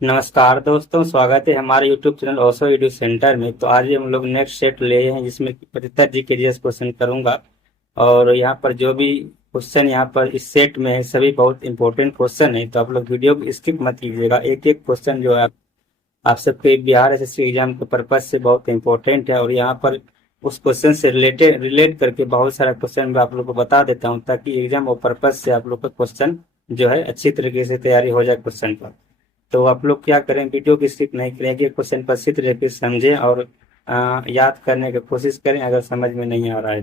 नमस्कार दोस्तों, स्वागत है हमारे YouTube channel Osho edu centre में। तो आज हम लोग नेक्स्ट सेट ले हैं जिसमें कि 75 जी के जीएस क्वेश्चन करूंगा। और यहाँ पर जो भी क्वेश्चन यहाँ पर इस सेट में है सभी बहुत इंपॉर्टेंट क्वेश्चन है, तो आप लोग वीडियो को स्किप मत कीजिएगा। एक एक क्वेश्चन जो है आप सबके बिहार एसएससी एग्जाम के पर्पज से बहुत इंपॉर्टेंट है। और यहाँ पर उस क्वेश्चन से रिलेट करके बहुत सारा क्वेश्चन मैं आप लोग को बता देता हूँ, ताकि एग्जाम और पर्पज से आप लोग का क्वेश्चन जो है अच्छी तरीके से तैयारी हो जाए क्वेश्चन पर। तो आप लोग क्या करें, वीडियो की स्किप नहीं करेंगे, क्वेश्चन पर अच्छी तरीके से समझें और याद करने की कोशिश करें अगर समझ में नहीं आ रहा है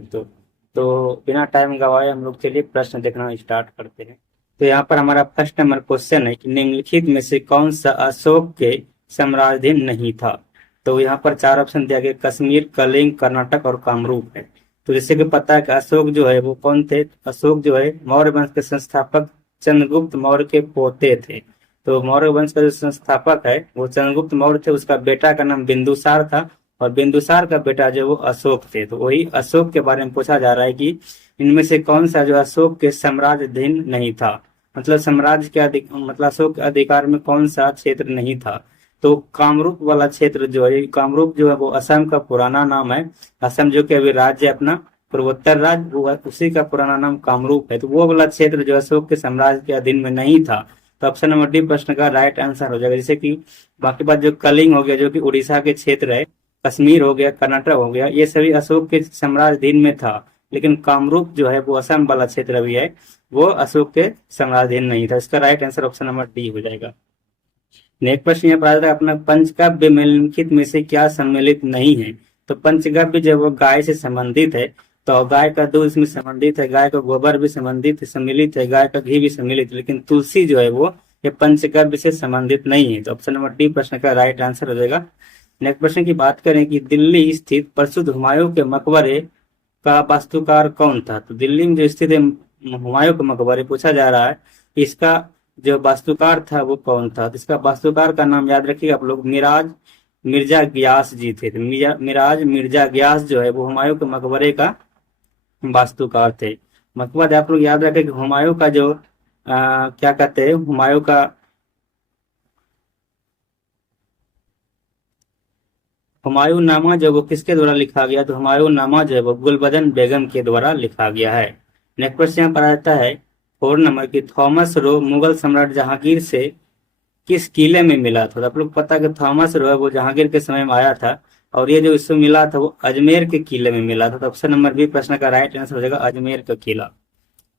तो बिना टाइम गवाए हम लोग चलिए प्रश्न देखना स्टार्ट करते हैं। तो यहाँ पर हमारा फर्स्ट नंबर क्वेश्चन है कि निम्नलिखित में से कौन सा अशोक के साम्राज्याधीन नहीं था। तो यहाँ पर चार ऑप्शन दिया गया, कश्मीर, कलिंग, कर्नाटक और कामरूप है। तो जैसे कि पता है कि अशोक जो है वो कौन थे। अशोक जो है मौर्य वंश के संस्थापक चंद्रगुप्त मौर्य के पोते थे। तो मौर्य वंश का जो संस्थापक है वो चंद्रगुप्त मौर्य थे, उसका बेटा का नाम बिंदुसार था और बिंदुसार का बेटा जो वो अशोक थे। तो वही अशोक के बारे में पूछा जा रहा है कि इनमें से कौन सा जो अशोक के साम्राज्याधीन नहीं था, मतलब साम्राज्य के मतलब अशोक के अधिकार में कौन सा क्षेत्र नहीं था। तो कामरूप वाला क्षेत्र जो है, कामरूप जो है वो असम का पुराना नाम है। असम जो कि अभी राज्य है अपना पूर्वोत्तर राज्य, वो उसी का पुराना नाम कामरूप है। तो वो वाला क्षेत्र जो अशोक के साम्राज्य के अधीन में नहीं था। तो ऑप्शन नंबर डी प्रश्न का राइट आंसर हो जाएगा। जैसे कि बाकी बात जो कलिंग हो गया जो कि उड़ीसा के क्षेत्र है, कश्मीर हो गया, कर्नाटक हो गया, ये सभी अशोक के साम्राज्याधीन में था। लेकिन कामरूप जो है वो असम वाला क्षेत्र भी है, वो अशोक के साम्राज्याधीन नहीं था। इसका right answer option number D हो जाएगा। नेक्स्ट प्रश्न यहाँ पर आता है अपना, पंचकाव्य में निम्नलिखित में से क्या सम्मिलित नहीं है। तो पंचकाव्य जो वो गाय से संबंधित है, तो गाय का दूध इसमें संबंधित है, गाय का गोबर भी संबंधित सम्मिलित है, गाय का घी भी सम्मिलित है, लेकिन तुलसी जो है वो ये पंचकाव्य से संबंधित नहीं है। तो ऑप्शन नंबर डी प्रश्न का राइट आंसर हो जाएगा। नेक्स्ट प्रश्न की बात करें कि दिल्ली स्थित प्रसिद्ध हुमायूं के मकबरे का वास्तुकार कौन था। तो दिल्ली में जो स्थित है हुमायूं का मकबरे, पूछा जा रहा है इसका जो वास्तुकार था वो कौन था। तो इसका वास्तुकार का नाम याद रखिएगा आप लोग, मिराज मिर्जा गियास जी थे। तो मिराज मिर्जा गियास जो है वो हुमायूं के मकबरे का वास्तुकार थे। मकबद आप लोग याद रखें कि हुमायूं का जो क्या कहते हैं, हुमायूं नामा जो वो किसके द्वारा लिखा गया। तो हुमायूं नामा जो है वो गुलबदन बेगम के द्वारा लिखा गया है। नेक्स्ट क्वेश्चन यहाँ पर आता है 4 नंबर की, थॉमस रो मुगल सम्राट जहांगीर से किस किले में मिला था। तो आप लोग पता है कि थॉमस रो है वो जहांगीर के समय में आया था, और ये जो इससे मिला था वो अजमेर के किले में मिला था। तो ऑप्शन नंबर बी प्रश्न का राइट आंसर हो जाएगा अजमेर का किला।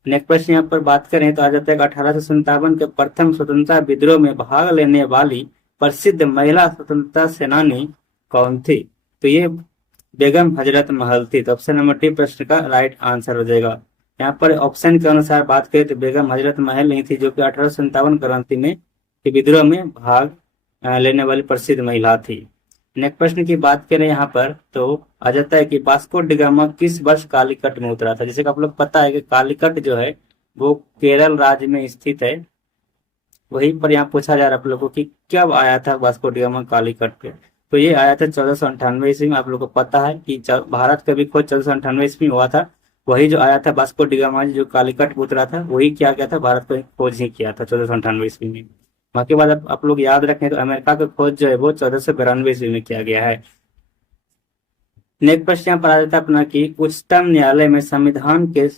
नेक्स्ट प्रश्न यहाँ पर बात करें तो आ जाता है 1857 के प्रथम स्वतंत्रता विद्रोह में भाग लेने वाली प्रसिद्ध महिला स्वतंत्रता सेनानी कौन थी। तो ये बेगम हजरत महल थी। तो ऑप्शन नंबर डी प्रश्न का राइट आंसर हो जाएगा। यहाँ पर ऑप्शन के अनुसार बात करें तो बेगम हजरत महल नहीं थी, जो कि 1857 क्रांति में विद्रोह में भाग लेने वाली प्रसिद्ध महिला थी। नेक्स्ट प्रश्न की बात करें यहाँ पर तो आ जाता है कि वास्को डी गामा किस वर्ष कालीकट में उतरा था। जैसे कि आप लोग पता है कि कालीकट जो है वो केरल राज्य में स्थित है। वहीं पर यहाँ पूछा जा रहा है आप लोगों को कि कब आया था वास्को डी गामा कालीकट पे। तो ये आया था 1498 ईस्वी में। आप लोग को पता है कि भारत का भी खोज 1498 ईस्वी में हुआ था। वही जो आया था वास्को डी गामा जो कालीकट में उतरा था, वही क्या किया था, भारत को खोज ही किया था 1498 ईस्वी में। बाकी बात आप लोग याद रखें तो अमेरिका का खोज जो है वो 1492 ईस्वी में किया गया है। नेक्स्ट प्रश्न यहाँ पर आ जाता है अपना कि उच्चतम न्यायालय में संविधान के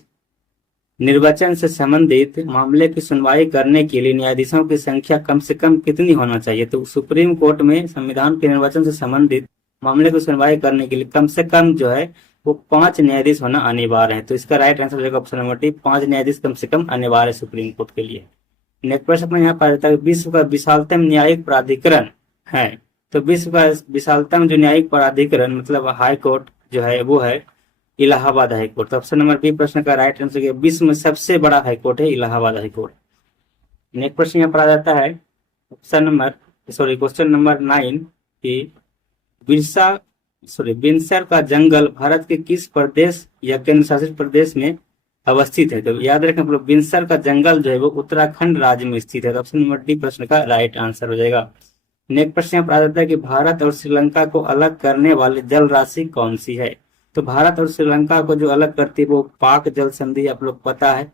निर्वाचन से संबंधित मामले की सुनवाई करने के लिए न्यायाधीशों की संख्या कम से कम कितनी होना चाहिए। तो सुप्रीम कोर्ट में संविधान के निर्वाचन से संबंधित मामले की सुनवाई करने के लिए कम से कम जो है वो 5 न्यायाधीश होना अनिवार्य है। तो इसका राइट आंसर हो जाएगा ऑप्शन नंबर डी, 5 न्यायाधीश कम से कम अनिवार्य है सुप्रीम कोर्ट के लिए। नेक्स्ट प्रश्न यहाँ पर आता है विश्व का विशालतम न्यायिक प्राधिकरण है। तो विश्व का विशालतम जो न्यायिक प्राधिकरण मतलब हाई कोर्ट जो है वो है इलाहाबाद हाई कोर्ट। तो ऑप्शन नंबर बी प्रश्न का राइट आंसर है विश्व में सबसे बड़ा हाई कोर्ट है इलाहाबाद हाई कोर्ट। नेक्स्ट प्रश्न यहाँ पर आ जाता है क्वेश्चन नंबर 9 की बिनसर का जंगल भारत के किस प्रदेश या केंद्र शासित प्रदेश में अवस्थित है। तो याद रखें लोग बिनसर का जंगल जो है वो उत्तराखंड राज्य में स्थित है। तो ऑप्शन नंबर डी प्रश्न का राइट आंसर हो जाएगा। नेक्स्ट प्रश्न यहाँ पर आ जाता है कि भारत और श्रीलंका को अलग करने वाली जल राशि कौन सी है। तो भारत और श्रीलंका को जो अलग करती है वो पाक जल संधि, आप लोग पता है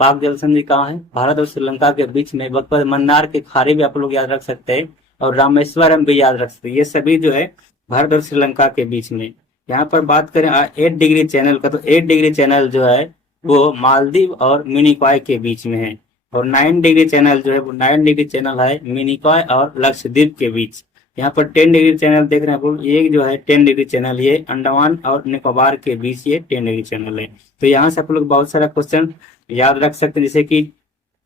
पाक जल संधि कहाँ है, भारत और श्रीलंका के बीच में। मन्नार के खाड़ी भी आप लोग याद रख सकते हैं, और रामेश्वरम भी याद रख सकते हैं। ये सभी जो है भारत और श्रीलंका के बीच में। यहाँ पर बात करें 8 डिग्री चैनल का, तो 8 डिग्री चैनल जो है वो मालदीव और मिनिकॉय के बीच में है। और 9 डिग्री चैनल जो है वो 9 डिग्री चैनल है मिनिकॉय और लक्षद्वीप के बीच। यहाँ पर 10 डिग्री चैनल देख रहे हैं आप लोग, ये जो है 10 डिग्री चैनल ये अंडमान और निकोबार के बीच ये 10 डिग्री चैनल है। तो यहाँ से आप लोग बहुत सारा क्वेश्चन याद रख सकते हैं, जैसे कि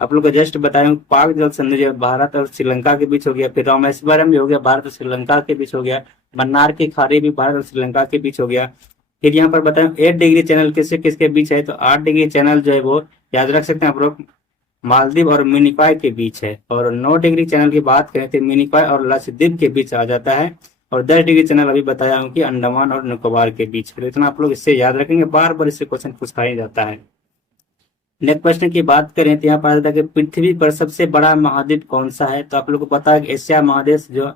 आप लोग को जस्ट बताया पाक जल संधि जो भारत और श्रीलंका के बीच हो गया, फिर रामेश्वरम भी हो गया भारत और श्रीलंका के बीच हो गया, मन्नार की खाड़ी भी भारत और श्रीलंका के बीच हो गया। फिर यहाँ पर बताएं 8 डिग्री चैनल किससे किसके बीच है, तो 8 डिग्री चैनल जो है वो याद रख सकते हैं आप लोग मालदीव और मिनिकॉय के बीच है। और 9 डिग्री चैनल की बात करें तो मिनिकॉय और लक्षद्वीप के बीच आ जाता है। और 10 डिग्री चैनल अभी बताया हूँ कि अंडमान और निकोबार के बीच। तो इतना आप लोग इससे याद रखेंगे, बार बार इससे क्वेश्चन पूछा ही जाता है। नेक्स्ट क्वेश्चन की बात करें तो यहाँ पर आ जाता है कि पृथ्वी पर सबसे बड़ा महाद्वीप कौन सा है, तो आप लोग को पता है कि एशिया महादेश जो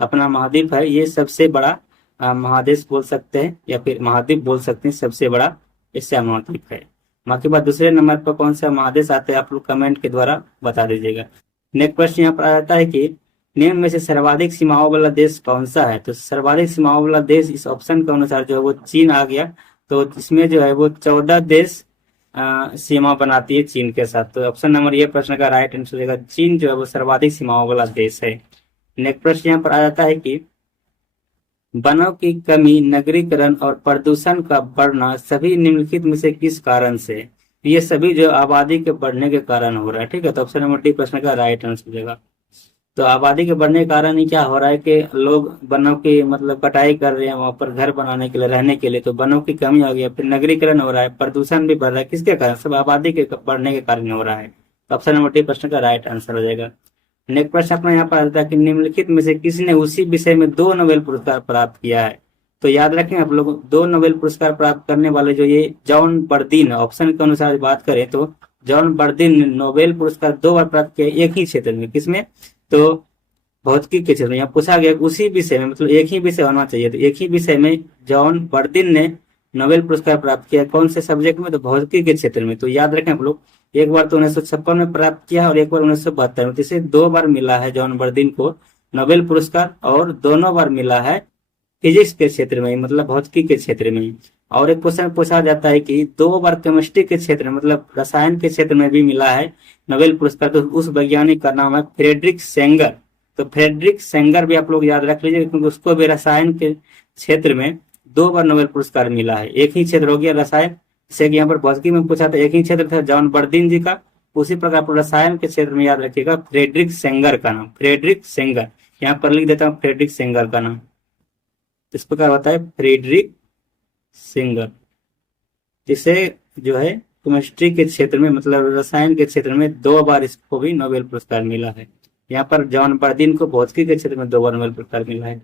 अपना महाद्वीप है ये सबसे बड़ा महादेश बोल सकते हैं या फिर महाद्वीप बोल सकते हैं, सबसे बड़ा एशिया महाद्वीप है। बाकी बात दूसरे नंबर पर कौन सा महादेश आते हैं आप लोग कमेंट के द्वारा बता दीजिएगा। नेक्स्ट क्वेश्चन यहाँ पर आ जाता है कि निम्न में से सर्वाधिक सीमाओं वाला देश कौन सा है, तो सर्वाधिक सीमाओं वाला देश इस ऑप्शन के अनुसार जो है वो चीन आ गया। तो इसमें जो है वो 14 देश सीमा बनाती है चीन के साथ। तो ऑप्शन नंबर ये प्रश्न का राइट आंसर हो जाएगा, चीन जो है वो सर्वाधिक सीमाओं वाला देश है। नेक्स्ट प्रश्न यहाँ पर आ जाता है कि वनों की कमी, नगरीकरण और प्रदूषण का बढ़ना सभी निम्नलिखित में से किस कारण से, ये सभी जो आबादी के बढ़ने के कारण हो रहा है। ठीक है, तो ऑप्शन नंबर डी प्रश्न का राइट आंसर हो जाएगा। तो आबादी के बढ़ने के कारण ही क्या हो रहा है कि लोग वनों की मतलब कटाई कर रहे हैं वहां पर घर बनाने के लिए, रहने के लिए, तो वनों की कमी हो गई, फिर नगरीकरण हो रहा है, प्रदूषण भी बढ़ रहा है, किसके कारण, सब आबादी के बढ़ने के कारण हो रहा है। तो ऑप्शन नंबर डी प्रश्न का राइट आंसर हो जाएगा। नेक्स्ट प्रश्न अपना यहाँ पर आता है कि निम्नलिखित में से किसने उसी विषय में 2 नोबेल पुरस्कार प्राप्त किया है, तो याद रखें आप लोग 2 नोबेल पुरस्कार प्राप्त करने वाले जो ये जॉन बर्दीन, ऑप्शन के अनुसार बात करें तो जॉन बर्दीन ने नोबेल पुरस्कार 2 बार प्राप्त किया एक ही क्षेत्र में, किसमें, तो भौतिकी के क्षेत्र में। यहाँ पूछा गया उसी विषय में, मतलब एक ही विषय होना चाहिए, तो एक ही विषय में जॉन बर्दीन ने नोबेल पुरस्कार प्राप्त किया, कौन से सब्जेक्ट में, तो भौतिकी के क्षेत्र में। तो याद रखें आप लोग, एक बार तो 1956 में प्राप्त किया और एक बार 1972 में, इसे 2 बार मिला है जॉन बर्दीन को नोबेल पुरस्कार, और दोनों बार मिला है फिजिक्स के क्षेत्र में, मतलब भौतिकी के क्षेत्र में। और एक क्वेश्चन पूछा जाता है कि 2 बार केमिस्ट्री के क्षेत्र में, मतलब रसायन के क्षेत्र में भी मिला है नोबेल पुरस्कार, तो उस वैज्ञानिक का नाम है फ्रेडरिक सेंगर। तो फ्रेडरिक सेंगर भी आप लोग याद रख लीजिए, क्योंकि उसको भी रसायन के क्षेत्र में 2 बार नोबेल पुरस्कार मिला है। एक ही क्षेत्र हो गया रसायन, जैसे कि यहाँ पर भौतिकी में पूछा था एक ही क्षेत्र था जॉन बर्दीन जी का, उसी प्रकार रसायन के क्षेत्र में याद रखिएगा फ्रेडरिक सेंगर का नाम, फ्रेडरिक सेंगर, यहाँ पर लिख देता हूँ फ्रेडरिक सेंगर का नाम। इस प्रकार होता है फ्रेडरिक सेंगर, जिसे जो है केमिस्ट्री के क्षेत्र में, मतलब रसायन के क्षेत्र में 2 बार इसको भी नोबेल पुरस्कार मिला है। यहाँ पर जॉन बर्दीन को भौतिकी के क्षेत्र में 2 बार नोबेल पुरस्कार मिला है।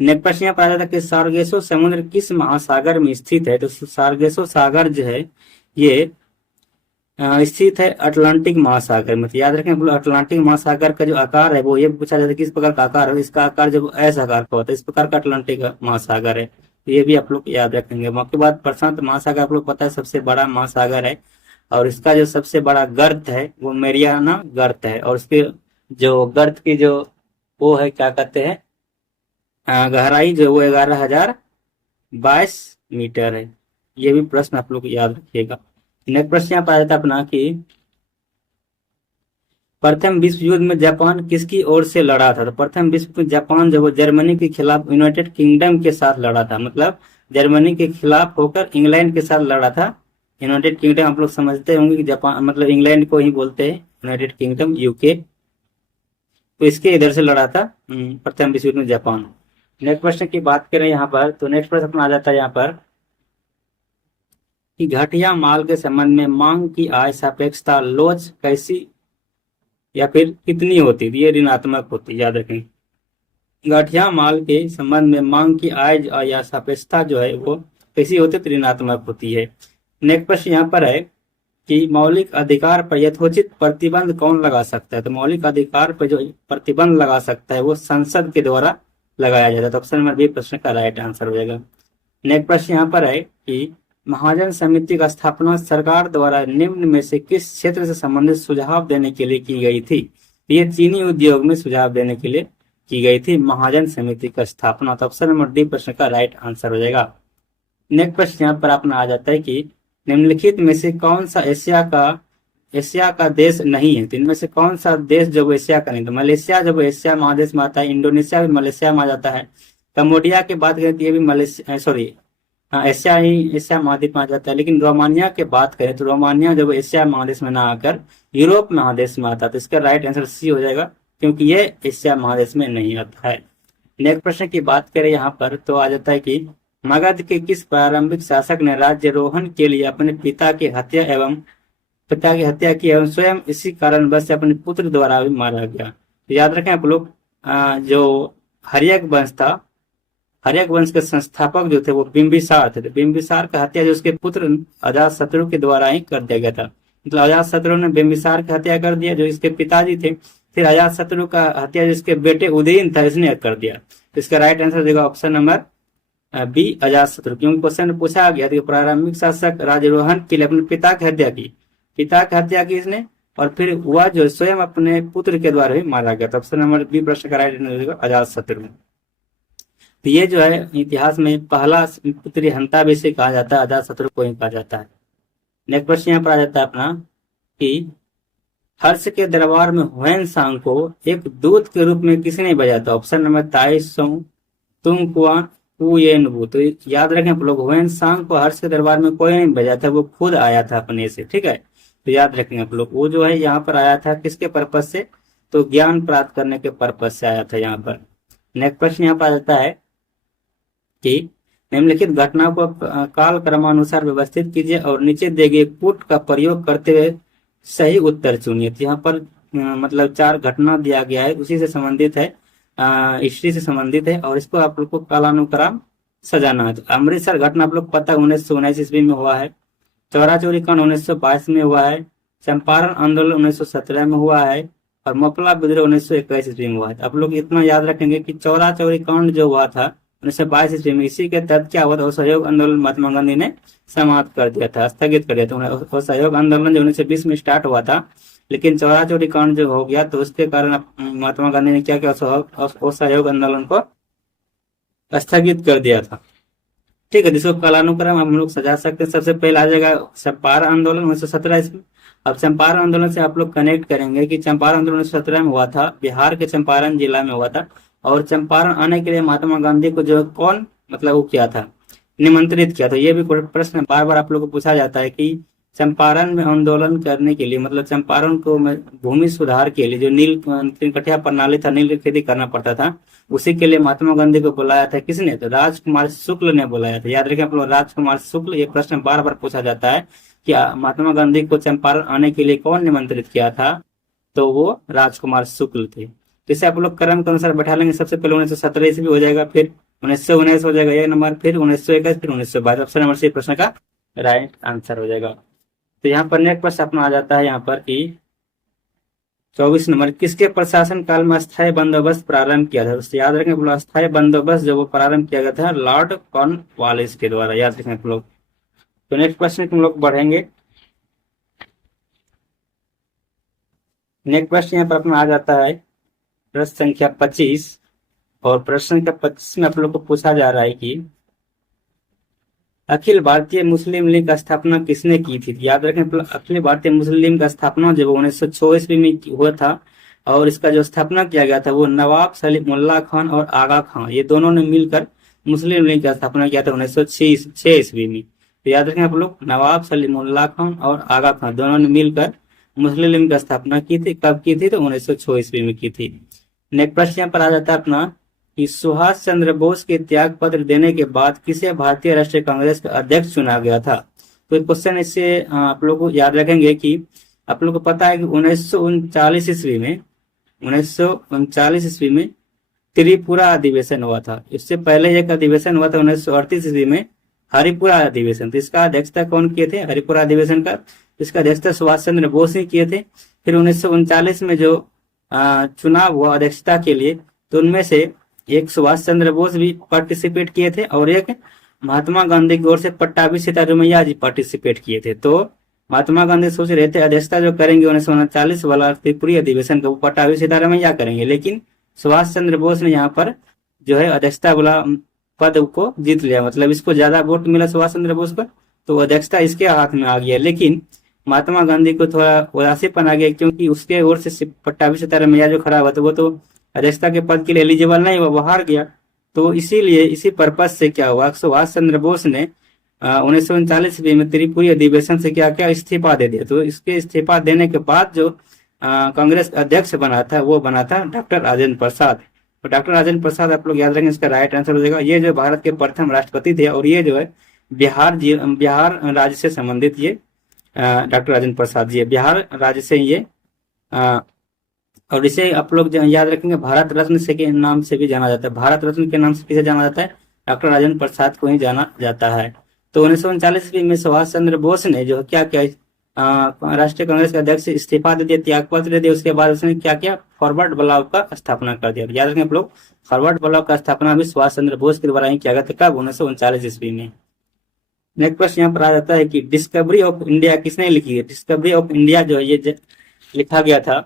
नेक्स्ट प्रश्न यहाँ पर आ जाता है कि सार्गेसो समुद्र किस महासागर में स्थित है, तो सार्गेसो सागर जो है ये स्थित है अटलांटिक महासागर में। तो याद रखें अटलांटिक महासागर का जो आकार है वो ये पूछा जाता है किस प्रकार का आकार है, इसका आकार जब ऐसा आकार का होता है, इस प्रकार का अटलांटिक महासागर है, तो ये भी आप लोग याद रखेंगे। उसके बाद प्रशांत महासागर आप लोग पता है सबसे बड़ा महासागर है, और इसका जो सबसे बड़ा गर्त है वो मेरियाना गर्त है, और उसके जो गर्त की जो वो है क्या कहते हैं गहराई जो वो 11,022 मीटर है। ये भी प्रश्न आप लोग याद रखिएगा। नेक्स्ट प्रश्न यहाँ पर आ जाता है अपना कि प्रथम विश्व युद्ध में जापान किसकी ओर से लड़ा था, तो प्रथम विश्व में जापान जो जर्मनी के खिलाफ यूनाइटेड किंगडम के साथ लड़ा था, मतलब जर्मनी के खिलाफ होकर इंग्लैंड के साथ लड़ा था। यूनाइटेड किंगडम आप लोग समझते होंगे कि जापान मतलब इंग्लैंड को ही बोलते हैं यूनाइटेड किंगडम, यूके, तो इसके इधर से लड़ा था प्रथम विश्व युद्ध में जापान। नेक्स्ट प्रश्न की बात करें यहाँ पर, तो नेक्स्ट प्रश्न अपना आ जाता है यहाँ पर कि घटिया माल के संबंध में मांग की आय सापेक्षता लोच कैसी या फिर कितनी होती है, ये ऋणात्मक होती है। याद रखें घटिया माल के संबंध में मांग की आय या सापेक्षता जो है वो कैसी होती है, तो ऋणात्मक होती है। नेक्स्ट प्रश्न यहाँ पर है कि मौलिक अधिकार पर यथोचित प्रतिबंध कौन लगा सकता है, तो मौलिक अधिकार पर जो प्रतिबंध लगा सकता है वो संसद के द्वारा लगाया जाता है। तो ऑप्शन नंबर बी प्रश्न का राइट आंसर हो जाएगा। नेक्स्ट प्रश्न यहाँ पर है कि महाजन समिति का स्थापना सरकार द्वारा निम्न में से किस क्षेत्र से संबंधित सुझाव देने के लिए की गई थी, ये चीनी उद्योग में सुझाव देने के लिए की गई थी महाजन समिति का स्थापना। तो ऑप्शन नंबर डी प्रश्न का राइट आंसर हो जाएगा। नेक्स्ट प्रश्न यहाँ पर अपना आ जाता है कि निम्नलिखित में से कौन सा एशिया का देश नहीं है। तो इनमें से कौन सा देश जो वो एशिया का नहीं। तो मलेशिया जब एशिया महादेश में आता है, इंडोनेशिया भी मलेशिया में आ जाता है, कम्बोडिया की बात करें तो ये भी मलेशिया सॉरी हाँ एशिया महाद्वीप में आ जाता है। लेकिन रोमानिया की बात करें तो रोमानिया जब एशिया महादेश में ना आकर यूरोप महादेश में आता है। तो इसका राइट आंसर सी हो जाएगा, क्योंकि ये एशिया महादेश में नहीं आता है। नेक्स्ट प्रश्न की बात करें यहाँ पर तो आ जाता है कि मगध के किस प्रारंभिक शासक ने राज्यरोहण के लिए अपने पिता की हत्या की एवं स्वयं इसी कारणवश से अपने पुत्र द्वारा भी मारा गया। तो याद रखें आप लोग, जो हर्यक वंश था, हर्यक वंश के संस्थापक जो थे वो बिंबिसार थे। बिंबिसार का हत्या जो उसके पुत्र अजातशत्रु के द्वारा ही कर दिया गया था। मतलब अजातशत्रु ने बिंबिसार की हत्या कर दिया जो इसके पिताजी थे, फिर अजातशत्रु का हत्या जो इसके बेटे उदयन था इसने कर दिया। तो इसका राइट आंसर देगा ऑप्शन नंबर बी अजातशत्रु, क्योंकि क्वेश्चन में पूछा गया था प्रारंभिक शासक राज्यरोहण के लिए अपने पिता की हत्या की इसने, और फिर वह जो स्वयं अपने पुत्र के द्वारा ही मारा गया। तो ऑप्शन नंबर बी प्रश्न का राइट आंसर देगा अजातशत्रु। तो ये जो है इतिहास में पहला पुत्री हंता भी इसे कहा जाता है, अजातशत्रु को ही कहा जाता है। नेक्स्ट प्रश्न यहाँ पर आ जाता है अपना कि हर्ष के दरबार में हुएन सांग को एक दूत के रूप में किसने भेजा था। ऑप्शन नंबर ताई सोंग तुंग कुआन कुयेनबू। तो याद रखें आप लोग, हुएन सांग को हर्ष के दरबार में कोई नहीं भेजा था, वो खुद आया था अपने से। ठीक है, तो याद रखेंगे आप लोग, वो जो है यहाँ पर आया था किसके पर्पज से, तो ज्ञान प्राप्त करने के पर्पज से आया था यहाँ पर। नेक्स्ट प्रश्न यहाँ पर आ जाता है कि निम्नलिखित घटना को काल क्रमानुसार व्यवस्थित कीजिए और नीचे दिए गए पुट का प्रयोग करते हुए सही उत्तर चुनिए। तो यहाँ पर मतलब 4 घटना दिया गया है, उसी से संबंधित है, हिस्ट्री से संबंधित है, और इसको आप लोग को कालानुक्रम सजाना है। तो अमृतसर घटना आप लोग पता 1919 ईस्वी में हुआ है, चौरा चौरी कांड 1922 में हुआ है, चंपारण आंदोलन 1917 में हुआ है, और मपला विद्रोह 1921 ईस्वी में हुआ है। आप लोग इतना याद रखेंगे कि चौरा चौरी कांड जो हुआ था 1922 ईस्वी में, इसी के तहत क्या हुआ था, असहयोग आंदोलन महात्मा गांधी ने समाप्त कर दिया था, स्थगित कर दिया था। असहयोग आंदोलन जो 1920 में स्टार्ट हुआ था, लेकिन चौरा चौरी कांड जो हो गया तो उसके कारण महात्मा गांधी ने क्या किया, असहयोग आंदोलन को स्थगित कर दिया था। ठीक है, जिसको कालानुक्रम हम लोग सजा सकते हैं। सबसे पहले आ जाएगा चंपारण आंदोलन 1917 ईस्वी। अब चंपारण आंदोलन से आप लोग कनेक्ट करेंगे कि चंपारण आंदोलन 1917 में हुआ था, बिहार के चंपारण जिला में हुआ था, और चंपारण आने के लिए महात्मा गांधी को जो कौन मतलब वो किया था, निमंत्रित किया था। ये भी प्रश्न बार बार आप लोग को पूछा जाता है कि चंपारण में आंदोलन करने के लिए, मतलब चंपारण को भूमि सुधार के लिए जो नील कठिया प्रणाली था, नील की खेती करना पड़ता था, उसी के लिए महात्मा गांधी को बुलाया था किसने, तो राजकुमार शुक्ल ने बुलाया था। याद रखें आप लोग, राजकुमार शुक्ल। ये प्रश्न बार बार पूछा जाता है कि महात्मा गांधी को चंपारण आने के लिए कौन निमंत्रित किया था, तो वो राजकुमार शुक्ल थे। जैसे आप लोग क्रम के अनुसार बैठा लेंगे, सबसे पहले 1917 ईस्वी हो जाएगा, फिर 1919 हो जाएगा एक नंबर, फिर 1921, फिर 1922। ऑप्शन नंबर सी प्रश्न का राइट आंसर हो जाएगा। तो यहाँ पर नेक्स्ट प्रश्न अपना आ जाता है यहाँ पर कि 24 नंबर, किसके प्रशासन काल में अस्थायी बंदोबस्त प्रारंभ किया था। उससे याद रखें लोग, अस्थायी बंदोबस्त जो वो प्रारंभ किया गया था लॉर्ड कॉर्नवालिस के द्वारा, याद रखें आप लोग। तो नेक्स्ट प्रश्न तुम लोग बढ़ेंगे। नेक्स्ट प्रश्न यहाँ पर अपना आ जाता है प्रश्न संख्या 25, और प्रश्न संख्या 25 में आप लोग को पूछा जा रहा है कि अखिल भारतीय मुस्लिम लीग का स्थापना किसने की थी। याद रखें, अखिल भारतीय मुस्लिम लीग का स्थापना जब 1906 ईस्वी में हुआ था, और इसका जो स्थापना किया गया था वो नवाब सलीमुल्लाह खान और आगा खान, ये दोनों ने मिलकर मुस्लिम लीग का स्थापना किया था 1906 ईस्वी में। तो याद रखें आप लोग, नवाब सलीमुल्लाह खान और आगा खान दोनों ने मिलकर मुस्लिम लीग की स्थापना की थी। कब की थी, तो 1906 ईस्वी में की थी। नेक्स्ट प्रश्न यहाँ पर आ जाता है अपना कि सुभाष चंद्र बोस के त्याग पत्र देने के बाद किसे भारतीय राष्ट्रीय कांग्रेस का अध्यक्ष चुना गया था। तो क्वेश्चन इससे आप लोग को याद रखेंगे कि आप लोग को पता है कि 1939 ईस्वी में त्रिपुरा अधिवेशन हुआ था। इससे पहले एक अधिवेशन हुआ था 1938 ईस्वी में, हरिपुरा अधिवेशन। तो इसका अध्यक्षता कौन किए थे, हरिपुरा अधिवेशन का इसका अध्यक्षता सुभाष चंद्र बोस ही किए थे। फिर 1939 में जो चुनाव हुआ अध्यक्षता के लिए, तो उनमें से एक सुभाष चंद्र बोस भी पार्टिसिपेट किए थे, और एक महात्मा गांधी की ओर से पट्टाभी सितारमैया जी पार्टिसिपेट किए थे। तो महात्मा गांधी सोच रहे थे अध्यक्षता जो करेंगे 1939 वाला त्रिपुरी अधिवेशन का, वो पट्टाभी सिद्धारमैया करेंगे, लेकिन सुभाष चंद्र बोस ने यहाँ पर जो है अध्यक्षता वाला पद को जीत लिया, मतलब इसको ज्यादा वोट मिला सुभाष चंद्र बोस को, तो अध्यक्षता इसके हाथ में आ गया। लेकिन महात्मा गांधी को थोड़ा उदासीपन आ गया, क्योंकि उसके ओर से पट्टाभी सिद्धारमैया जो खड़ा हुआ था वो तो अध्यक्षता के पद के लिए एलिजिबल नहीं हुआ, वो हार गया। तो इसीलिए इसी पर्पज से क्या हुआ, सुभाष चंद्र बोस ने 1939 ईस्वी में त्रिपुरी अधिवेशन से क्या क्या इस्तीफा दे दिया। तो इसके इस्तीफा देने के बाद जो कांग्रेस अध्यक्ष बना था वो बना था डॉक्टर राजेंद्र प्रसाद। तो डॉक्टर राजेंद्र प्रसाद आप लोग याद रखेंगे, इसका राइट आंसर हो जाएगा। ये जो भारत के प्रथम राष्ट्रपति थे और ये जो है बिहार राज्य से संबंधित ये डॉक्टर राजेंद्र प्रसाद जी बिहार राज्य से ये और इसे आप लोग याद रखेंगे भारत रत्न से के नाम से भी जाना जाता है। भारत रत्न के नाम से किसे जाना जाता है, डॉक्टर राजेंद्र प्रसाद को ही जाना जाता है। तो 1939 ईस्वी में सुभाष चंद्र बोस ने जो क्या क्या राष्ट्रीय कांग्रेस के अध्यक्ष से इस्तीफा दे दिया, त्यागपत्र दे दिया। उसके बाद उसने क्या किया, फॉरवर्ड ब्लॉक का स्थापना कर दिया। याद रखें आप लोग, फॉरवर्ड ब्लॉक का स्थापना भी सुभाष चंद्र बोस के द्वारा ही किया गया था। कब, 1939 ईस्वी में। नेक्स्ट क्वेश्चन यहाँ पर आ जाता है कि डिस्कवरी ऑफ इंडिया किसने लिखी है। डिस्कवरी ऑफ इंडिया जो है ये लिखा गया था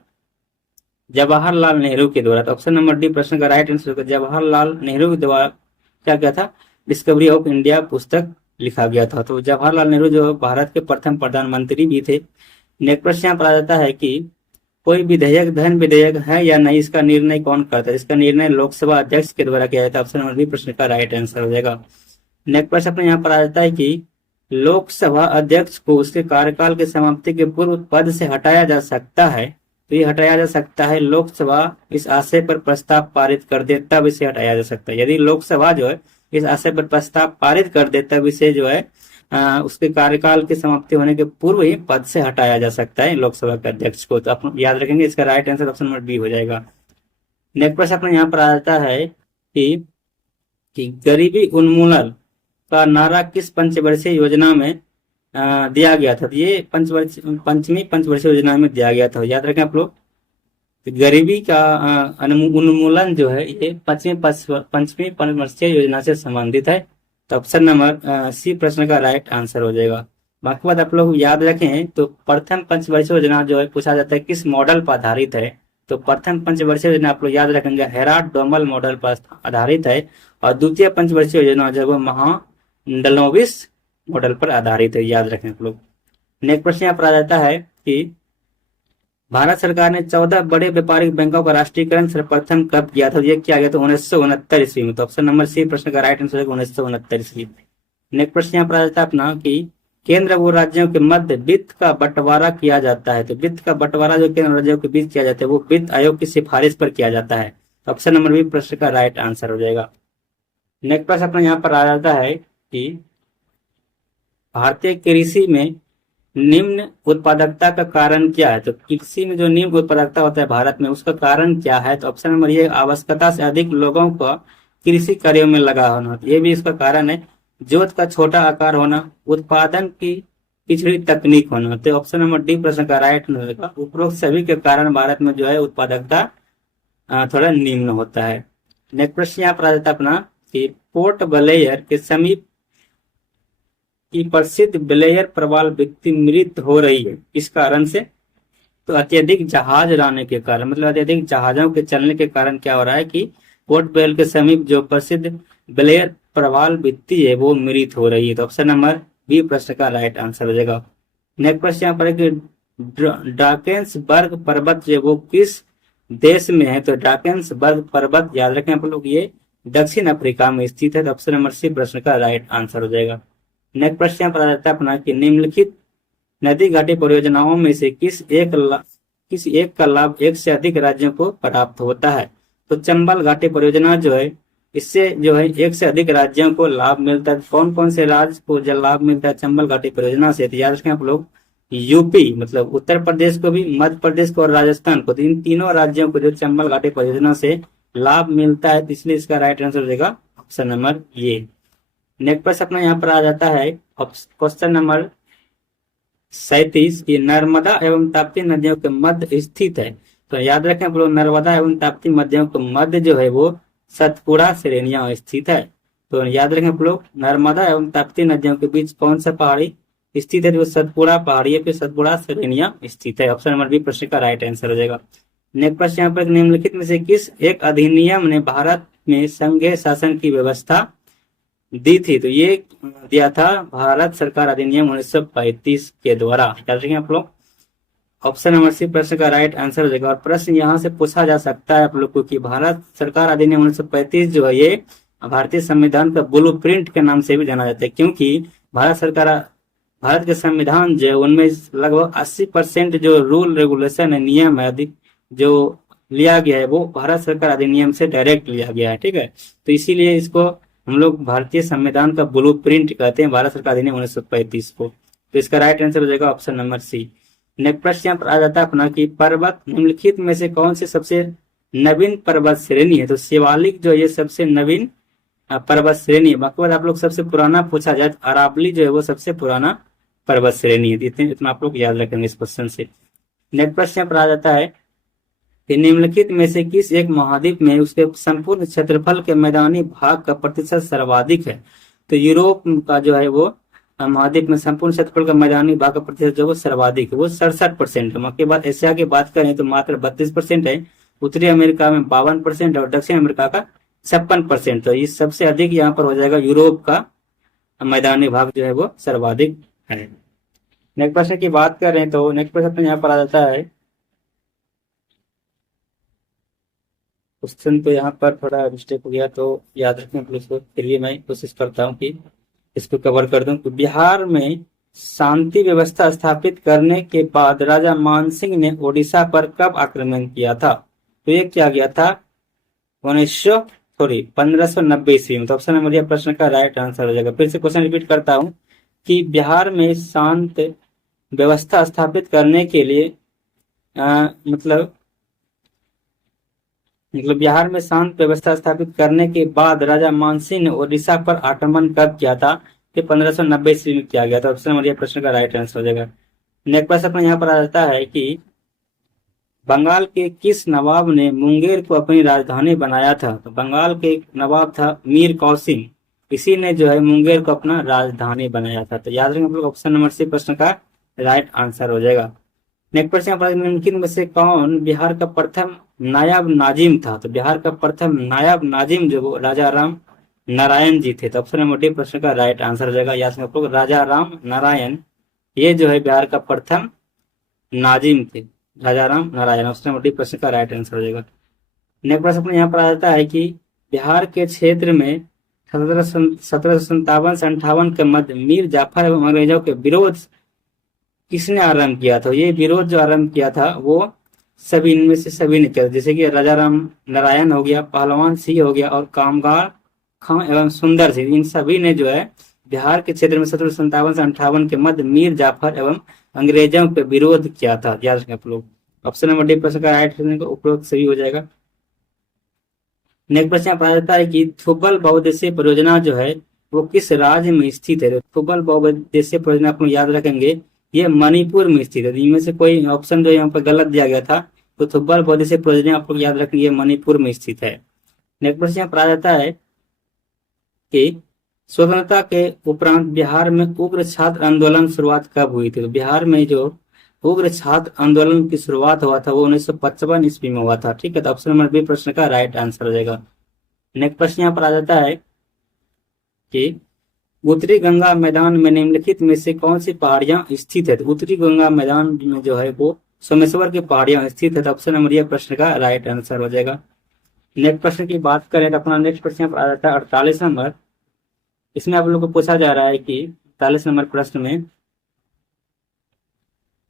जवाहरलाल नेहरू के द्वारा। तो ऑप्शन नंबर डी प्रश्न का राइट आंसर होगा, जवाहरलाल नेहरू के द्वारा क्या क्या था, डिस्कवरी ऑफ इंडिया पुस्तक लिखा गया था। तो जवाहरलाल नेहरू जो भारत के प्रथम प्रधानमंत्री भी थे। नेक्स्ट प्रश्न यहाँ पर आ जाता है कि कोई विधेयक धन विधेयक है या नहीं, इसका निर्णय कौन करता है। इसका निर्णय लोकसभा अध्यक्ष के द्वारा किया जाता है। ऑप्शन नंबर बी प्रश्न का राइट आंसर हो जाएगा। नेक्स्ट प्रश्न अपने यहाँ पर आ जाता है कि लोकसभा अध्यक्ष को उसके कार्यकाल की समाप्ति के पूर्व पद से हटाया जा सकता है। तो ये हटाया जा सकता है, लोकसभा इस आशय पर प्रस्ताव पारित कर दे तब इसे हटाया जा सकता है। यदि लोकसभा जो है इस आशय पर प्रस्ताव पारित कर दे तब इसे जो है उसके कार्यकाल की समाप्ति होने के पूर्व ही पद से हटाया जा सकता है लोकसभा के अध्यक्ष को। तो आप याद रखेंगे, इसका right answer option number B हो जाएगा। नेक्स्ट प्रश्न अपने यहाँ पर आ जाता है कि गरीबी उन्मूलन का नारा किस पंचवर्षीय योजना में दिया गया था। तो ये पंचमी पंचवर्षीय योजना में दिया गया था। याद रखें आप लोग, गरीबी का उन्मूलन जो है ये पंचमी पंचवर्षीय योजना से संबंधित है। तो ऑप्शन नंबर सी प्रश्न का राइट आंसर हो जाएगा। बाकी बात आप लोग याद रखें, तो प्रथम पंचवर्षीय योजना जो है पूछा जाता है किस मॉडल पर आधारित है। तो प्रथम पंचवर्षीय योजना आप लोग याद रखेंगे हेराल्ड डोमल मॉडल पर आधारित है, और द्वितीय पंचवर्षीय योजना जो है महालनोबिस मॉडल पर आधारित है। याद रखें आप लोग। नेक्स्ट प्रश्न यहाँ पर आ जाता है कि भारत सरकार ने 14 बड़े व्यापारिक बैंकों का राष्ट्रीयकरण सर्वप्रथम कब किया था। ये किया गया था 1969 ईस्वी में। तो ऑप्शन नंबर सी प्रश्न का राइट आंसर है 1969 ईस्वी। नेक्स्ट प्रश्न यहाँ पर आ जाता है अपना कि केंद्र व राज्यों के मध्य वित्त का बंटवारा किया जाता है। तो वित्त का बंटवारा जो केंद्र राज्यों के बीच किया जाता है वो वित्त आयोग की सिफारिश पर किया जाता है। ऑप्शन नंबर बी प्रश्न का राइट आंसर हो जाएगा। नेक्स्ट प्रश्न अपना यहाँ पर आ जाता है कि भारतीय कृषि में निम्न उत्पादकता का कारण क्या है। तो कृषि में जो निम्न उत्पादकता होता है भारत में उसका कारण क्या है। तो ऑप्शन नंबर ये आवश्यकता से अधिक लोगों का कृषि कार्यों में लगा होना, ये भी इसका कारण है। जोत का छोटा आकार होना, उत्पादन की पिछड़ी तकनीक होना। तो ऑप्शन नंबर डी प्रश्न का राइट होगा। उपरोक्त सभी के कारण भारत में जो है उत्पादकता थोड़ा निम्न होता है। नेक्स्ट प्रश्न यहाँ पर आ जाता है अपना कि पोर्ट ब्लेयर के समीप की प्रसिद्ध ब्लेयर प्रवाल व्यक्ति मृत हो रही है इस कारण से। तो अत्यधिक जहाज लाने के कारण, मतलब अत्यधिक जहाजों के चलने के कारण क्या हो रहा है कि पोर्ट ब्लेयर के समीप जो प्रसिद्ध ब्लेयर प्रवाल व्यक्ति है वो मृत हो रही है। तो ऑप्शन नंबर बी प्रश्न का राइट आंसर हो जाएगा। नेक्स्ट प्रश्न यहाँ पर है कि ड्राकेंसबर्ग पर्वत जो वो किस देश में है। तो ड्राकेंसबर्ग पर्वत याद रखें आप लोग ये दक्षिण अफ्रीका में स्थित है। तो ऑप्शन नंबर सी प्रश्न का राइट आंसर हो जाएगा। नेक्स्ट प्रश्न यहाँ पर आ जाता है अपना कि निम्नलिखित नदी घाटी परियोजनाओं में से किस एक का लाभ एक से अधिक राज्यों को प्राप्त होता है। तो चंबल घाटी परियोजना जो है इससे जो है एक से अधिक राज्यों को लाभ मिलता है। कौन कौन से राज्य को जब लाभ मिलता है चंबल घाटी परियोजना से। तो याद रखें आप लोग, यूपी मतलब उत्तर प्रदेश को भी, मध्य प्रदेश को और राजस्थान को। तो इन तीनों राज्यों को जो चंबल घाटी परियोजना से लाभ मिलता है, तो इसलिए इसका राइट आंसर हो जाएगा ऑप्शन नंबर ये। नेक्स्ट प्रश्न अपना यहाँ पर आ जाता है क्वेश्चन नंबर 37 की नर्मदा एवं ताप्ती नदियों के मध्य स्थित है। तो याद रखें आप लोग, नर्मदा एवं ताप्ती नदियों के मध्य जो है वो सतपुड़ा श्रेणियां स्थित है। तो याद रखें आप लोग, नर्मदा एवं ताप्ती नदियों के बीच कौन सा पहाड़ी स्थित है? तो सतपुड़ा पहाड़ी पे सतपुड़ा श्रेणियां स्थित है। ऑप्शन नंबर बी प्रश्न का राइट आंसर हो जाएगा। नेक्स्ट प्रश्न यहाँ पर, निम्नलिखित में से किस एक अधिनियम ने भारत में संघीय शासन की व्यवस्था दी थी? तो ये दिया था भारत सरकार अधिनियम 1935 के द्वारा। क्या देखेंगे आप लोग? ऑप्शन नंबर सी प्रश्न का राइट आंसर हो जाएगा। और प्रश्न यहाँ से पूछा जा सकता है आप लोग को कि भारत सरकार अधिनियम 1935 जो है ये भारतीय संविधान का ब्लूप्रिंट के नाम से भी जाना जाता है, क्योंकि भारत के संविधान जो है उनमें लगभग 80% जो रूल रेगुलेशन है, नियम है, अधिक जो लिया गया है वो भारत सरकार अधिनियम से डायरेक्ट लिया गया है। ठीक है, तो इसीलिए इसको हम लोग भारतीय संविधान का ब्लूप्रिंट कहते हैं, भारत सरकार अधिनियम 1935 को। तो इसका राइट आंसर हो जाएगा ऑप्शन नंबर सी। नेक्स्ट प्रश्न यहाँ पर आ जाता है अपना कि पर्वत निम्नलिखित में से कौन सी सबसे नवीन पर्वत श्रेणी है? तो शिवालिक जो ये सबसे नवीन पर्वत श्रेणी है। बाकी बात आप लोग सबसे पुराना पूछा जाए तो अरावली जो है वो सबसे पुराना पर्वत श्रेणी है। इतना आप लोग याद रखेंगे इस क्वेश्चन से। नेक्स्ट प्रश्न यहाँ पर आ जाता है कि निम्नलिखित में से किस एक महाद्वीप में उसके संपूर्ण क्षेत्रफल के मैदानी भाग का प्रतिशत सर्वाधिक है? तो यूरोप का जो है वो महाद्वीप में संपूर्ण क्षेत्रफल का मैदानी भाग का प्रतिशत जो वो सर्वाधिक है, वो 67% है। उसके बाद एशिया की बात करें तो मात्र 32% है, उत्तरी अमेरिका में 52% और दक्षिण अमेरिका का 56%। तो इस सबसे अधिक यहाँ पर हो जाएगा यूरोप का मैदानी भाग जो है वो सर्वाधिक है। नेक्स्ट प्रश्न की बात करें तो नेक्स्ट प्रश्न यहाँ पर आ जाता है, क्वेश्चन तो यहाँ पर थोड़ा मिस्टेक हो गया तो याद रखें प्लीज, फिर भी मैं कोशिश करता हूँ कि इसको कवर कर दूं। तो बिहार में शांति व्यवस्था स्थापित करने के बाद राजा मानसिंह ने ओडिशा पर कब आक्रमण किया था? तो ये क्या गया था 1590 ईस्वी में। तो ऑप्शन नंबर यह प्रश्न का राइट आंसर हो जाएगा। फिर से क्वेश्चन रिपीट करता हूँ कि बिहार में शांत व्यवस्था स्थापित करने के लिए मतलब बिहार में शांत व्यवस्था स्थापित करने के बाद राजा मानसिंह ने ओडिशा पर आक्रमण कब किया था? कि 1590 ईस्वी में किया गया था। ऑप्शन नंबर ये प्रश्न का राइट आंसर हो जाएगा। नेक्स्ट प्रश्न अपना यहाँ पर आ जाता है कि बंगाल के किस नवाब ने मुंगेर को अपनी राजधानी बनाया था? तो बंगाल के नवाब था मीर कौसिम, इसी ने जो है मुंगेर को अपना राजधानी बनाया था। तो याद रखेंगे आप लोग, ऑप्शन नंबर सी प्रश्न का राइट आंसर हो जाएगा। नेक्स्ट प्रश्न यहाँ पर, निम्नलिखित में से कौन बिहार का प्रथम नायब नाजिम था? तो बिहार का प्रथम नायब नाजिम जो राजा राम नारायण जी थे। तो ऑप्शन नंबर डी प्रश्न का राइट आंसर हो जाएगा। याद रखें राजा राम नारायण ये जो है बिहार का प्रथम नाजिम थे, Raja Ram Narayan. Option number D प्रश्न का राइट आंसर हो जाएगा। नेक्स्ट प्रश्न अपने यहाँ पर आ जाता है कि बिहार के क्षेत्र में 1757 से 58 के मध्य मीर जाफर एवं अंग्रेजों के विरोध किसने आरंभ किया था? ये विरोध जो आरंभ किया था वो सभी इनमें से सभी ने किया, जैसे कि राजा राम नारायण हो गया, पहलवान सिंह हो गया और कामगार खां एवं सुंदर सिंह, इन सभी ने जो है बिहार के क्षेत्र में 1757 से 58 के मध्य मीर जाफर एवं अंग्रेजों पे विरोध किया था। याद रखें आप लोग, ऑप्शन नंबर डी प्रश्न का राइट उपरोक्त सही हो जाएगा। नेक्स्ट प्रश्न आप आ जाता है कि थुबल बहुउद्देशीय परियोजना जो है वो किस राज्य में स्थित है? थुबल बहुउद्देशीय परियोजना आप लोग याद रखेंगे ये मणिपुर में स्थित है। इनमें से कोई ऑप्शन जो यहाँ पर गलत दिया गया था, तो थुबल बहुउद्देशीय परियोजना आप लोग याद रखेंगे मणिपुर में स्थित है। नेक्स्ट प्रश्न यहाँ पर आ जाता है कि स्वतंत्रता के उपरांत बिहार में उग्र छात्र आंदोलन शुरुआत कब हुई थी? तो बिहार में जो उग्र छात्र आंदोलन की शुरुआत हुआ था वो 1955 ईस्वी में हुआ था। ठीक है, तो ऑप्शन नंबर बी प्रश्न का राइट आंसर हो जाएगा। नेक्स्ट प्रश्न यहाँ पर आ जाता है कि उत्तरी गंगा मैदान में निम्नलिखित में से कौन सी पहाड़ियां स्थित है? तो उत्तरी गंगा मैदान में जो है वो सोमेश्वर की पहाड़ियां स्थित है। तो ऑप्शन नंबर यह प्रश्न का राइट आंसर हो जाएगा। नेक्स्ट प्रश्न की बात करें तो अपना नेक्स्ट प्रश्न पर आ जाता है 48 नंबर। इसमें आप लोग को पूछा जा रहा है कि 48 नंबर प्रश्न में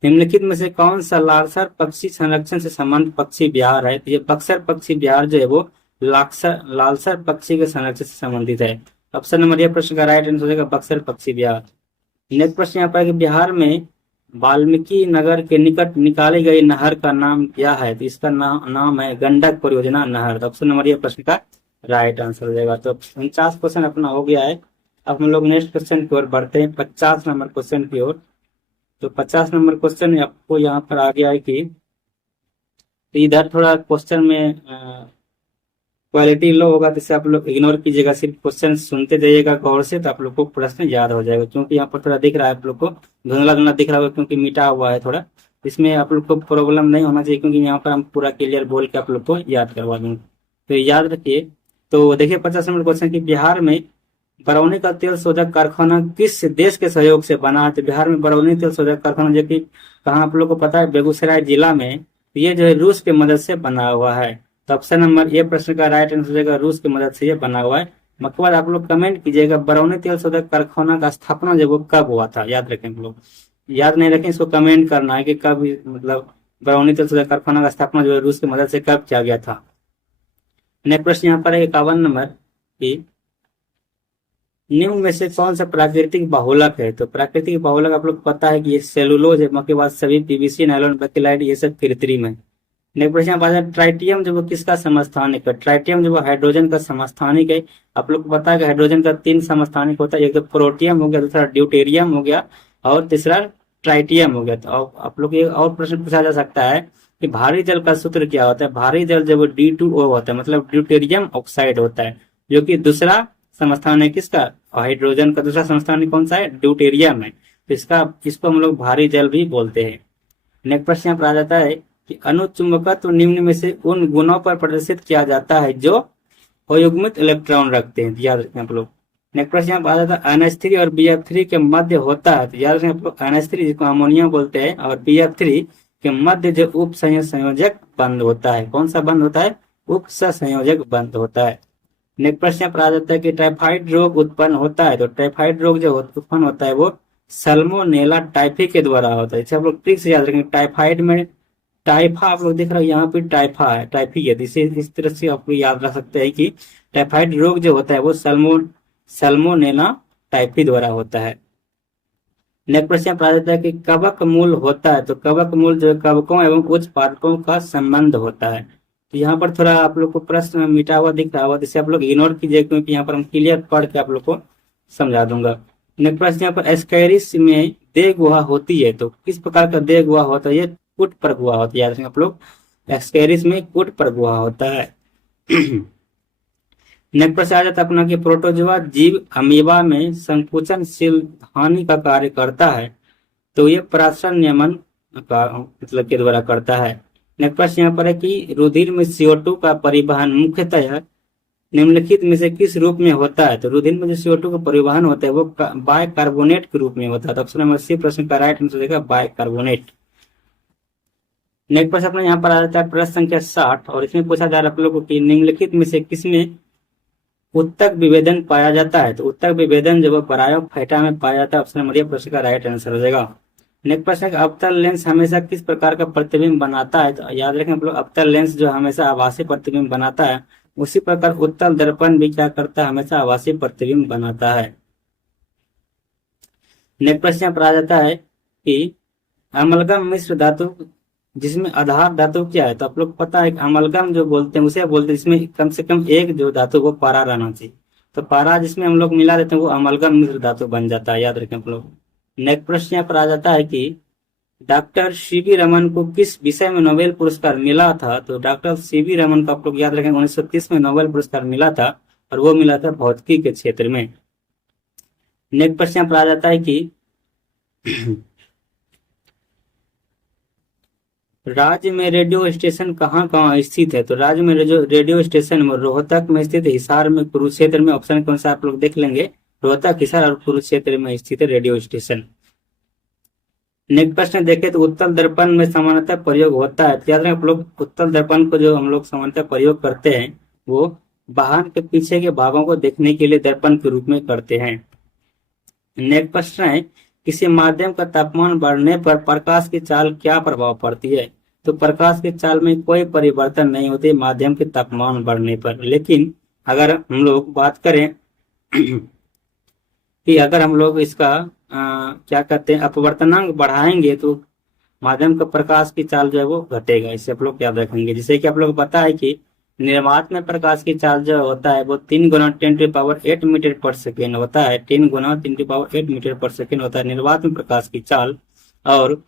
निम्नलिखित में से कौन सा लालसर पक्षी संरक्षण से संबंधित पक्षी विहार है? तो ये बक्सर पक्षी विहार जो है वो लालसर पक्षी के संरक्षण से संबंधित है। ऑप्शन नंबर यह प्रश्न का राइट आंसर हो जाएगा बक्सर पक्षी विहार। नेक्स्ट प्रश्न यहाँ पर कि बिहार में वाल्मीकि नगर के निकट निकाली गई नहर का नाम क्या है? तो इसका नाम है गंडक परियोजना नहर। तो ऑप्शन नंबर यह प्रश्न का राइट आंसर हो जाएगा। तो 49 क्वेश्चन अपना हो गया है। अब हम लोग नेक्स्ट क्वेश्चन की ओर बढ़ते हैं, 50 नंबर क्वेश्चन की ओर। तो 50 नंबर क्वेश्चन आपको यहाँ पर आ गया है कि इधर थोड़ा क्वेश्चन में क्वालिटी लो होगा तो इसे आप लोग इग्नोर कीजिएगा, सिर्फ क्वेश्चन सुनते जाइएगा गौर से, तो आप लोग को प्रश्न याद हो जाएगा। क्योंकि यहाँ पर थोड़ा दिख रहा है आप लोग को, धुंधला धुंधला दिख रहा होगा क्योंकि मीठा हुआ है थोड़ा, इसमें आप लोग को प्रॉब्लम नहीं होना चाहिए, क्योंकि यहाँ पर हम पूरा क्लियर बोल के आप लोग को याद करवा देंगे। तो याद रखिए। तो देखिए 50 नंबर क्वेश्चन की, बिहार में बरौनी का तेल शोधक कारखाना किस देश के सहयोग से बना है? तो बिहार में बरौनी तेल शोधक कारखाना जो कि कहाँ आप लोग को पता है, बेगूसराय जिला में, तो ये जो है रूस के मदद से बना हुआ है। तो ऑप्शन नंबर ए प्रश्न का राइट आंसर हो जाएगा, रूस की मदद से ये बना हुआ है। उसके बाद आप लोग कमेंट कीजिएगा बरौनी तेल शोधक कारखाना का स्थापना जो वो कब हुआ था, याद रखें हम लोग, याद नहीं रखें इसको कमेंट करना है कि कब, मतलब बरौनी तेल शोधक कारखाना का स्थापना जो है रूस की मदद से कब किया गया था। नेक्स्ट प्रश्न यहाँ पर है 51 नंबर की, निम्न में से कौन सा प्राकृतिक बहुलक है? तो प्राकृतिक बहुलक आप लोग को पता है कि ये सेलुलोज है, बाकी बाद सभी पीवीसी, नायलॉन, बेकेलाइट ये सब कृत्रिम है। नेक्स्ट प्रश्न बात है ट्राइटियम जो वो किसका समस्थानिक है? ट्राइटियम जो वो हाइड्रोजन का समस्थानिक है। आप लोग को पता है कि हाइड्रोजन का 3 समस्थानिक होता है, एक तो प्रोटियम हो गया, दूसरा ड्यूटेरियम हो गया और तीसरा ट्राइटियम हो गया। तो आप लोग एक और प्रश्न पूछा जा सकता है कि भारी जल का सूत्र क्या होता है? भारी जल जब D2O होता है, मतलब ड्यूटेरियम ऑक्साइड होता है, जो कि दूसरा समस्थान है किसका? हाइड्रोजन का दूसरा समस्थान कौन सा है? ड्यूटेरियम है। तो इसको हम लोग भारी जल भी बोलते हैं। नेक्स्ट प्रश्न यहाँ पर आ जाता है कि अनुचुंबकत्व निम्न में से उन गुणों पर प्रदर्शित किया जाता है जो अयुग्मित इलेक्ट्रॉन रखते हैं, याद रखें आप लोग। नेक्स्ट प्रश्न यहाँ पर आ जाता है NH3 और BF3 के मध्य होता है, तो याद रखें आप लोग NH3 जिसको अमोनिया बोलते हैं और BF3 के मध्य जो उप संयोजक बंद होता है, कौन सा बंद होता है? उप संयोजक बंद होता है। नेक्स्ट प्रश्न पर आ जाता है कि टाइफाइड रोग उत्पन्न होता है, तो टाइफाइड रोग जो उत्पन्न होता है वो सल्मोनेला टाइफी के द्वारा होता है। इसे आप लोग ट्रिक से याद रखेंगे, टाइफाइड में टाइफा आप लोग देख रहे हो यहाँ पे टाइफा है, टाइफी है, इसे इस तरह से आप लोग याद रख सकते हैं कि टाइफाइड रोग जो होता है वो सल्मोनेला टाइफी द्वारा होता है। नेक्स्ट प्रश्न पर आ जाता है कि कवक मूल होता है, तो कवक मूल जो कवकों एवं उच्च पादपों का संबंध होता है। तो यहाँ पर थोड़ा आप लोग को प्रश्न मिटा हुआ दिख रहा होगा, जिसे आप लोग इग्नोर कीजिए, क्योंकि यहाँ पर हम क्लियर पढ़ के आप लोग को समझा दूंगा। नेक्स्ट प्रश्न यहाँ पर एस्कैरिस में देह गुहा होती है, तो किस प्रकार का देह गुहा होता है? ये कूट पर गुहा होती है, याद रखें आप लोग, एस्कैरिस में कूट पर गुहा होता है। नेक्स्ट प्रश्न आ जाता है अपना कि प्रोटोजोआ जीव अमीबा में संकुचनशील हानि का कार्य करता है, तो ये पराशर नियमन का मतलब के द्वारा करता है। नेक्स्ट प्रश्न यहाँ पर है कि रुधिर में CO2 का परिवहन मुख्यतः निम्नलिखित में से किस रूप में होता है? तो रुधिर में जो CO2 का परिवहन होता है वो बाइकार्बोनेट के रूप में होता है। तो ऑप्शन नंबर सी प्रश्न का राइट आंसर देगा बाइकार्बोनेट। नेक्स्ट प्रश्न अपना यहाँ पर आ जाता है प्रश्न संख्या 60, और इसमें पूछा जा रहा है आप लोगों को कि निम्नलिखित में से किसमें उत्तक विभेदन पाया जाता है? तो उत्तक विभेदन जब ब्रायोफाइटा में पाया जाता है, ऑप्शन नंबर ए प्रश्न का राइट आंसर हो जाएगा। नेक्स्ट प्रश्न है अवतल लेंस हमेशा किस प्रकार का प्रतिबिंब बनाता है? तो याद रखें आप लोग, अवतल लेंस जो हमेशा आभासी प्रतिबिंब बनाता है, उसी प्रकार उत्तल दर्पण भी क्या करता है? हमेशा आभासी प्रतिबिंब बनाता है। नेक्स्ट प्रश्न पर आ जाता है कि अमलगम मिश्र धातु जिसमें आधार धातु क्या है? तो आप लोग पता है अमलगम जो बोलते हैं उसे बोलते हैं जिसमें कम से कम एक जो धातु वो पारा रहना चाहिए, तो पारा जिसमें हम लोग मिला देते हैं वो अमलगम मिश्र धातु बन जाता है, याद रखें आप लोग। नेक्स्ट प्रश्न यहाँ पर आ जाता है कि डॉक्टर CV रमन को किस विषय में नोबेल पुरस्कार मिला था? तो डॉक्टर CV रमन को आप लोग याद रखें 1930 में नोबेल पुरस्कार मिला था, और वो मिला था भौतिकी के क्षेत्र में। नेक्स्ट प्रश्न यहाँ पर आ जाता है कि राज्य में रेडियो स्टेशन कहाँ कहाँ स्थित है? तो राज्य में रेडियो स्टेशन में रोहतक में स्थित है, हिसार में, कुरुक्षेत्र में, ऑप्शन कौन सा आप लोग देख लेंगे, रोहतक, हिसार और कुरुक्षेत्र में स्थित है रेडियो स्टेशन। नेक्स्ट प्रश्न देखें तो उत्तल दर्पण में सामान्यतः प्रयोग होता है, याद रखें आप लोग उत्तल दर्पण को जो हम लोग सामान्यतः प्रयोग करते हैं वो वाहन के पीछे के भागों को देखने के लिए दर्पण के रूप में करते हैं। नेक्स्ट प्रश्न है किसी माध्यम का तापमान बढ़ने पर प्रकाश की चाल क्या प्रभाव पड़ती है? तो प्रकाश की चाल में कोई परिवर्तन नहीं होती माध्यम के तापमान बढ़ने पर, लेकिन अगर हम लोग बात करें कि अगर हम लोग इसका क्या कहते हैं अपवर्तनांक बढ़ाएंगे तो माध्यम का प्रकाश की चाल जो है वो घटेगा, इसे आप लोग याद रखेंगे। जैसे कि आप लोग पता है कि निर्वात में प्रकाश की चाल जो होता है वो 3 गुना 10⁸ मीटर पर सेकेंड होता है, 3 गुना 10⁸ मीटर पर सेकेंड होता है निर्वात में प्रकाश की चाल, और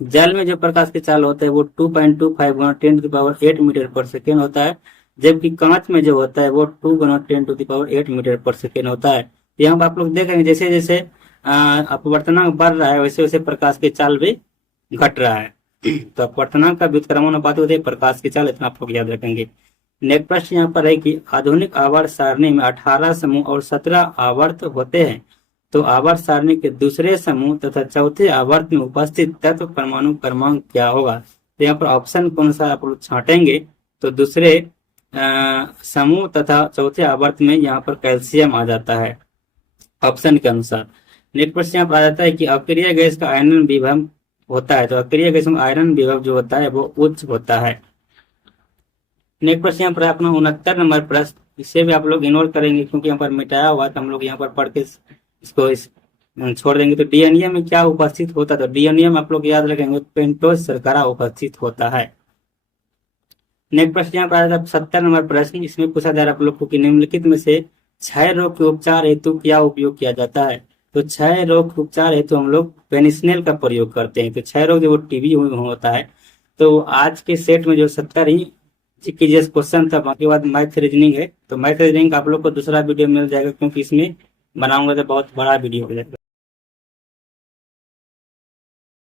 जल में जो प्रकाश की चाल होता है वो 2.25 गुना 10⁸ मीटर पर सेकेंड होता है, जबकि कांच में जो होता है वो 2 × 10⁸ मीटर पर सेकेंड होता है। तो यहाँ पर आप लोग देखेंगे जैसे जैसे अपवर्तनांक बढ़ रहा है वैसे वैसे प्रकाश की चाल भी घट रहा है। तो अपवर्तनांक का व्युत्क्रमानुपात होता है प्रकाश की चाल, इतना आप लोग याद रखेंगे। नेक्स्ट प्रश्न यहाँ पर है कि आधुनिक आवर्त सारणी में 18 समूह और 17 आवर्त होते हैं, तो आवर्त सारणी के दूसरे समूह तथा चौथे आवर्त में उपस्थित तत्व परमाणु क्रमांक क्या होगा। तो यहाँ पर ऑप्शन कौन सा आप लोग छांटेंगे, तो दूसरे समूह तथा चौथे आवर्त में यहाँ पर कैल्शियम आ जाता है ऑप्शन के अनुसार। नेक्स्ट प्रश्न यहाँ पर आ जाता है कि अक्रिय गैस का आयनन विभव होता है, तो अक्रिय गैस में आयरन विभव जो होता है वो उच्च होता है। नेक्स्ट प्रश्न यहाँ पर अपना 69 नंबर प्रश्न, इसे भी आप लोग इग्नोर करेंगे क्योंकि यहाँ पर मिटाया हुआ है, तो हम लोग यहाँ पर पढ़ के इसको छोड़ देंगे। तो डीएनए में क्या उपस्थित होता है, तो डीएनए में आप लोग याद रखेंगे पेंटोज शर्करा उपस्थित होता है। नेक्स्ट प्रश्न यहाँ पर आ जाता है 70 नंबर प्रश्न, इसमें पूछा जा रहा है आप लोग को कि निम्नलिखित में से क्षय रोग के उपचार हेतु क्या उपयोग किया जाता है। तो क्षय रोग के उपचार हेतु हम लोग पेनिसिलिन का प्रयोग करते हैं। तो क्षय रोग जो टीबी होता है, तो आज के सेट में जो 70 ही जीके क्वेश्चन था, बाकी बाद मैथ रीजनिंग है। तो मैथ रीजनिंग आप लोग को दूसरा वीडियो मिल जाएगा क्योंकि इसमें बनाऊंगा तो बहुत बड़ा वीडियो हो जाएगा।